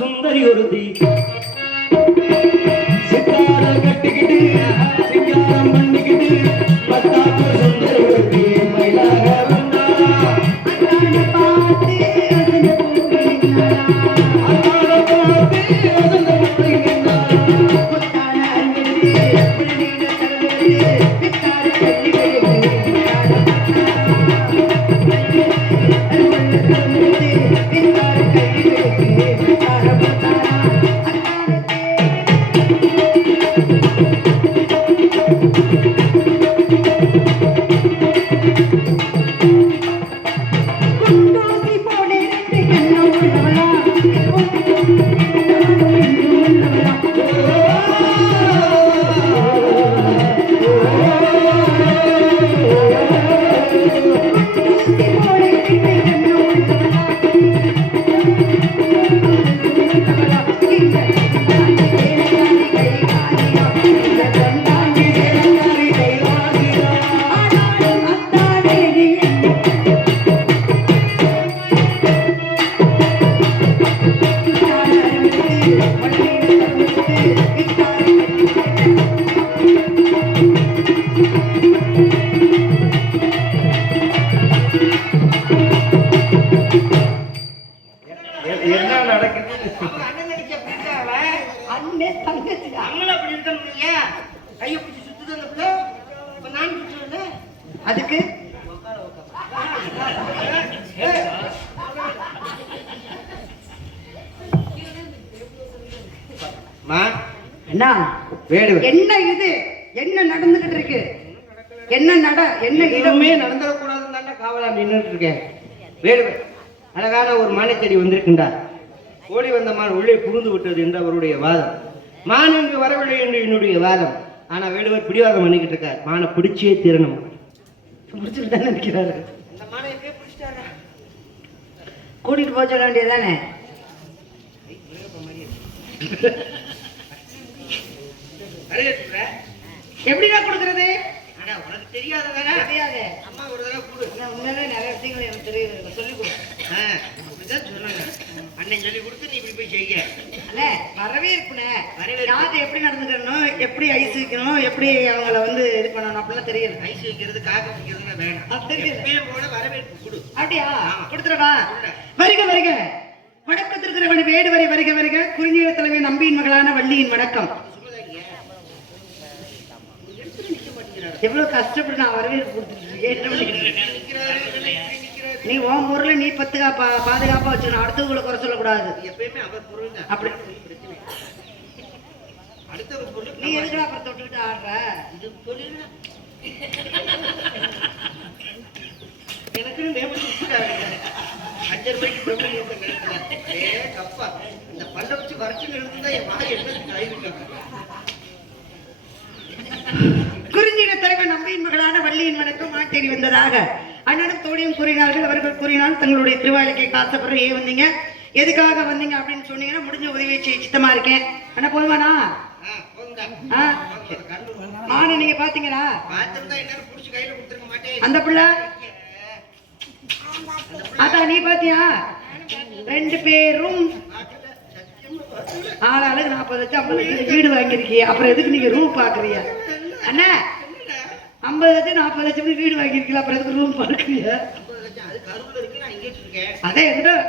சுந்தரி ஒருத்தி சித்தார கட்டிக்கிட்டு சிங்காரம் பண்ணிக்கிட்டு பத்தாப்பு சுந்தரி ஒருத்தி மயிலாக வந்தாளா அதுக்கு என்ன இது என்ன நடந்துகிட்டு இருக்கு? என்ன இடமே நடந்துடக்கூடாதுன்னு காவலா நின்றுட்டு இருக்கேன். வேடுவர் அழகான ஒரு மானைச்செடி வந்திருக்கின்றார். ஓடி வந்த மான் உள்ளே புகுந்து விட்டது என்று அவருடைய வாதம். மான் இங்கு வரவில்லை என்று என்னுடைய வாதம். ஆனா வேடுவர் பிடிவாதம் பண்ணிக்கிட்டு இருக்கார். மானை பிடிச்சே தீரணும். முடிச்சுட்டு தானே இருக்கிறாரு. அந்த மானை எப்படியே பிடிச்சிட்டாரா? கூட்டிட்டு போக சொல்ல வேண்டியதானே? எப்படிதான் கொடுக்கறது? உனக்கு தெரியாததானே? தெரியாது. அம்மா ஒரு தடவை கொடு. உண்மையிலே நிறைய விஷயங்கள் எனக்கு தெரியுது. சொல்லிக் கொடு. சொன்னாங்க அண்ணன் சொல்லி கொடுத்து நீ இப்படி போய் செய்ய. வரவேற்புனே யாரு எப்படி நடந்துக்கணும், எப்படி ஐஸ் வைக்கணும், எப்படி அவங்கள வந்து இது பண்ணணும் அப்படிலாம் தெரியுது. ஐஸ் வைக்கிறது காக்க வைக்கிறதுலாம் வேணும். போல வரவேற்பு கொடு. அப்படியா? கொடுத்துடவா? வருக வருக. வணக்கத்திற்கிறவன் வேடுவரை வருக வருக. குறிஞ்சிட தலைமை நம்பியின் மகளான வள்ளியின் வணக்கம். எவ்வளவு கஷ்டப்பட்டு நான் வரவேற்பு கொடுத்துருக்கேன். நீ உன் பொருளை நீ பாதுகாப்பா வச்சுக்கணும். அடுத்தவங்களை குறை சொல்லக்கூடாது. அப்படி நீ எதுக்கு அப்புறம் தொட்டுக்கிட்டு ஆடுற? எனக்கு 5 ரூபாய்க்கு பிரபலியத்தை கப்பா இந்த பல்ல வச்சு வரைச்சு நிறுத்துதான் என் வாய் என்ன. குறிஞ்சிட தலைவர் நம்பியின் மகளான வள்ளியின் வணக்கம் மாட்டேறி வந்ததாக அண்ணனும் தோழியும் கூறினார்கள். அவர்கள் கூறினால் தங்களுடைய திருவாளிக்கை காசப்படுற ஏன் வந்தீங்க, எதுக்காக வந்தீங்க அப்படின்னு சொன்னீங்கன்னா முடிஞ்ச உதவியை செய்ய சித்தமா இருக்கேன். அண்ணா போதுமாண்ணா? ஆனா நீங்க பாத்தீங்களா அந்த பிள்ளை? அதான் நீ பாத்தியா? 2 பேரும் ஆளாளுக்கு 40 லட்சம் 50 லட்சம் வீடு வாங்கிருக்கிய. அப்புறம் எதுக்கு நீங்க ரூம் பாக்குறீங்க? அண்ணா 50 லட்சம் 40 லட்சம் வீடு வாங்கிருக்கீங்களா, அப்புறம் எதுக்கு ரூம் பாக்குறீங்க? அதே இருக்கணும்.